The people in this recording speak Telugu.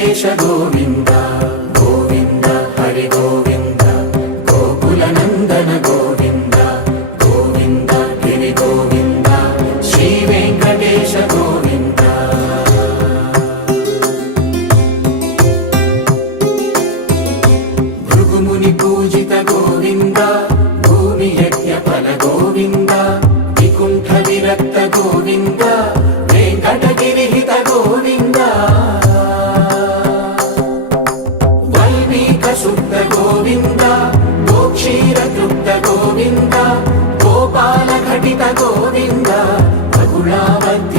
వెంకటేశ గోవింద గోవింద హరి గోవింద గోకుల నందన గోవింద గోవింద గిరి గోవింద శ్రీ వెంకటేశ గోవింద భృగుముని పూజిత గోవింద భూమి యజ్ఞ ఫల గోవింద వికుంఠ విరక్త గోవింద వెంకటగిరిహిత గోవింద వల్మీక శుద్ధ గోవింద గోక్షీర తృప్త గోవింద గోపాల ఘటిత గోవింద బహుళావద్య